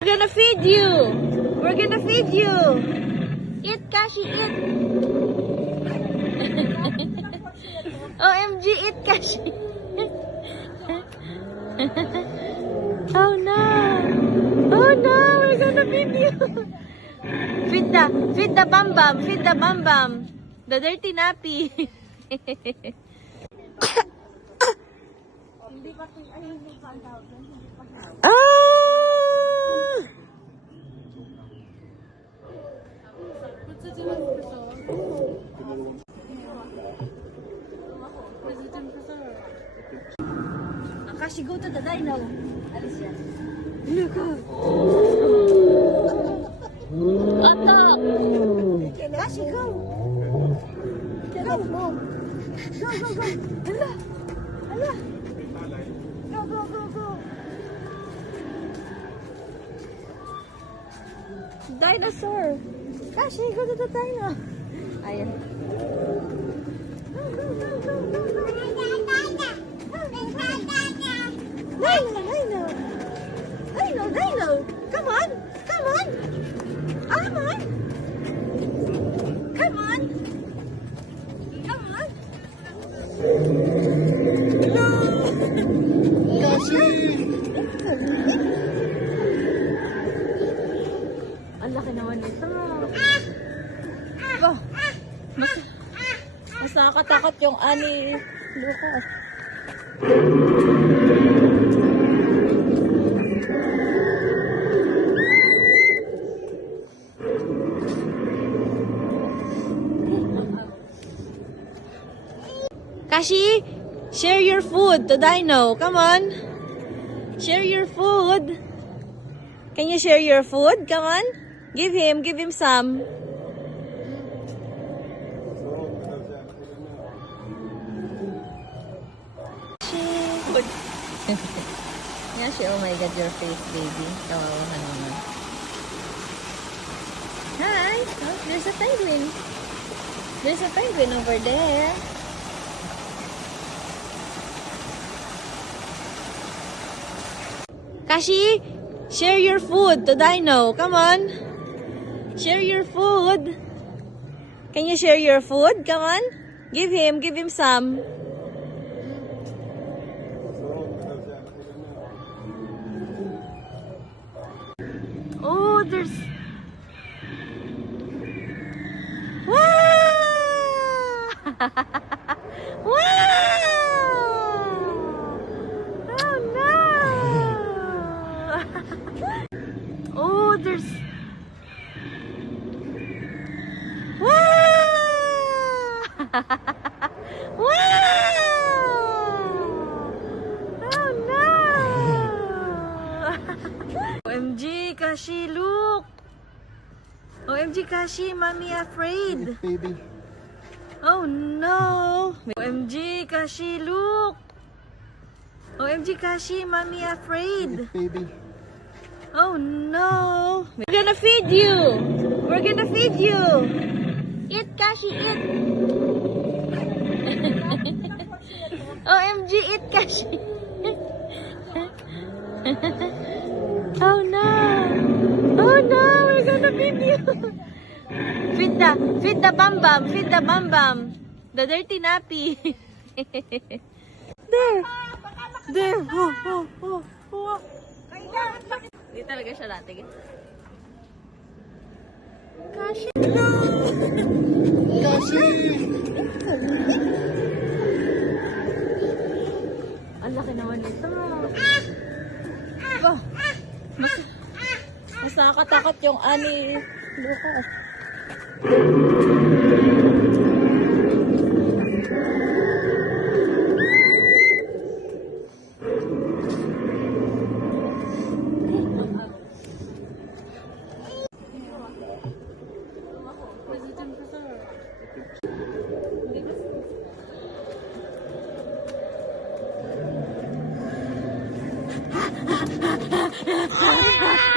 We're gonna feed you. We're gonna feed you. Eat, Kashi, eat. OMG, eat, Kashi. Oh no. Oh no, we're gonna feed you. Feed the bam bam. Feed the bam bam. The dirty nappy. Ah! Kashi, go to the dino. Alis yan. Look. Attack! Kashi, go. Go. Go. Hala. Hala. Go. Dinosaur. Kashi, go to the dino. Ayan. Dino. Come on. Come on. No. Kashi. Ang laki naman nito. Oh, mas nakakatakot yung ani Lucas. Kashi, share your food to Dino. Come on. Share your food. Can you share your food? Come on. Give him some. Food. Oh my God, your face, baby. Kawawa ka naman. Hi. Oh, there's a penguin. There's a penguin over there. Kashi, share your food to Dino. Come on. Share your food. Can you share your food? Come on. Give him some. Oh, there's... Wow! Wow! Oh no! Oh, there's... Wow! Wow! Oh no! OMG, Kashi, look! OMG, Kashi, mommy afraid. Baby. Oh no! OMG, Kashi, look! OMG, Kashi, mommy afraid. Baby. Oh no! We're gonna feed you! We're gonna feed you! Eat, Kashi, eat! OMG, eat, Kashi! Oh no! Oh no! We're gonna feed you! Feed the bam bam! Feed the bam bam! The dirty nappy! There! There! Oh! Hindi talaga siya latig. Kashi! No! Kashi! Ang laki naman nito. Oh, mas nakakatakot yung ani Lucas.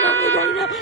Mami Dino!